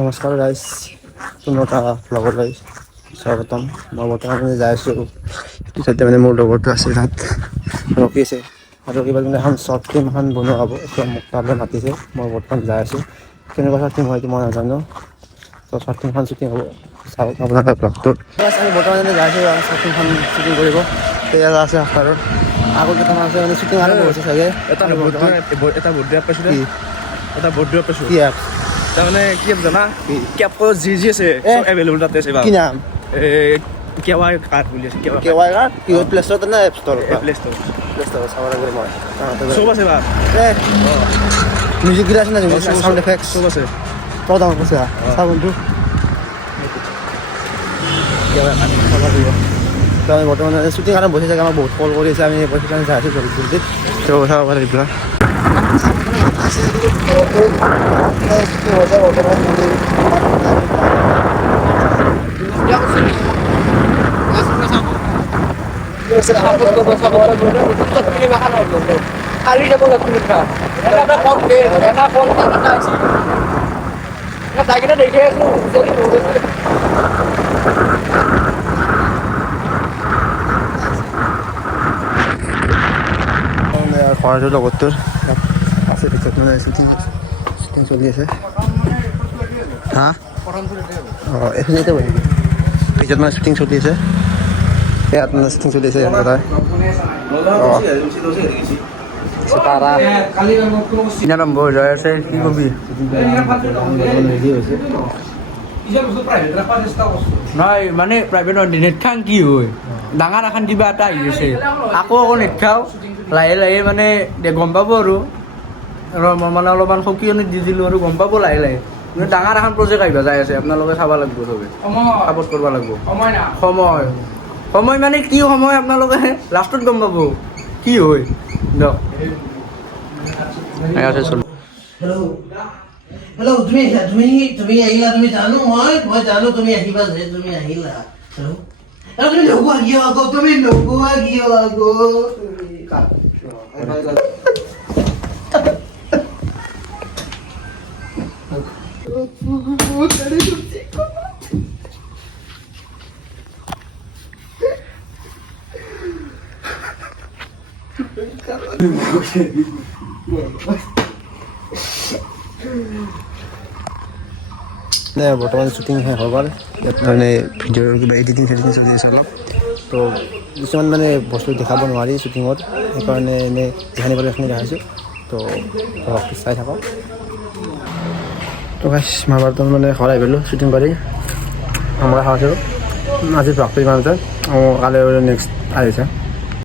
নমস্কাৰ গাইজ, পুনৰ এটা ব্লগলৈ স্বাগতম। মই বৰ্তমান যাই আছোঁ পিছতে মোৰ লগৰটো আছে তাত ৰখি আছে আৰু কিবা এখন শ্বৰ্ট ফিল্ম এখন বনোৱা হ'ব। এতিয়া মোক তালৈ মাতিছে, মই বৰ্তমান যাই আছোঁ। কেনেকুৱা শ্বৰ্ট ফিল্ম হয়তো মই নাজানো, তো শ্বৰ্ট ফিল্মখন শ্বুটিং হ'ব। চাওক আপোনালোকে ব্লগটোত। আমি বৰ্তমান যাই আছোঁ শ্বৰ্ট ফিল্মখন শ্বুটিং কৰিব। সেয়া আছে আফটাৰৰ আগত কেইটামান আছে মানে শ্বুটিং আৰম্ভ হৈছে চাগে। এটা বৰ্ডে পাইছোঁ কি এটা বৰ্ডে পাইছোঁ কি এপ তাৰমানে কি জানা কেপ যি আছে চব এভেইলেবল তাতে আছে কি নাম কেৱাই কাৰ্ড বুলি আছে কেৱাই কাৰ্ড কি প্লে ষ্ট'ৰত নে এপ ষ্ট'ৰত? প্লে ষ্ট'ৰ প্লে ষ্ট'ৰত চাব লাগিব মই। চব আছে বা মিউজিক গিলা আছে না চাউণ্ড এফেক্ট চব আছে তই ডাঙৰ কৈছে চাব বন্ধু কেৱাই কাৰ্ড চাব লাগিব। তো আমি বৰ্তমান শ্বুটিং কাৰণে বহি থাকে, আমাক বহুত কল কৰি আছে। আমি বহি যাই আছোঁ জলদি জলদি তো চাব পাৰিব। ঘৰটোৰ লগতটোৰ আছে পিছত মানে শ্বুটিং চলি আছে। হা অঁ এইখিনিতে বহি পিছত মানে শ্বুটিং চলি আছে। ইয়াত মানে শ্বুটিং চলি আছে ইয়াত কথা নম্বৰ হৈ আছে কি কবি ৰেডি হৈছে। নহয় মানে প্ৰাইভেট নেট খান কি হয় ডাঙৰ এখন কিবা এটা আহি আছে আকৌ নেট খাওঁ লাহে লাহে মানে গম পাব আৰু মানে অলপমান সকিয়নি দি দিলোঁ আৰু গম পাব লাহে লাহে মানে ডাঙৰ এখন প্ৰজেক্ট আহিব যাই আছে। আপোনালোকে চাব লাগিব, চবে ছাপোৰ্ট কৰিব লাগিব। সময় সময় মানে কি সময় আপোনালোকে লাষ্টত গম পাব কি হয় দিয়ক। হেল্ল' তুমি আহিলা, তুমি জানো মই জানো তুমি আহিবা যে তুমি আহিলা। তুমি নোকোৱা কিয় আকৌ, তুমি নোকোৱা কিয় আকৌ বৰ্তমান শ্বুটিং শেষ হৈ গ'ল। ইয়াত মানে ভিডিঅ'ৰ কিবা এডিটিং চেডিটিং চলি আছে অলপ। তো কিছুমান মানে বস্তু দেখাব নোৱাৰি শ্বুটিঙত, সেইকাৰণে এনেই যিখিনি পাৰোঁ সেইখিনি দেখাইছোঁ। তো ব্লগটো চাই থাকক। তো গাইছ মই বৰ্তমান মানে ঘৰ আহি গ'লোঁ শ্বুটিং কৰি। আমৰা খাওয়া আজি ব্লগটো ইমানতে, কালি নেক্সট আহিছে।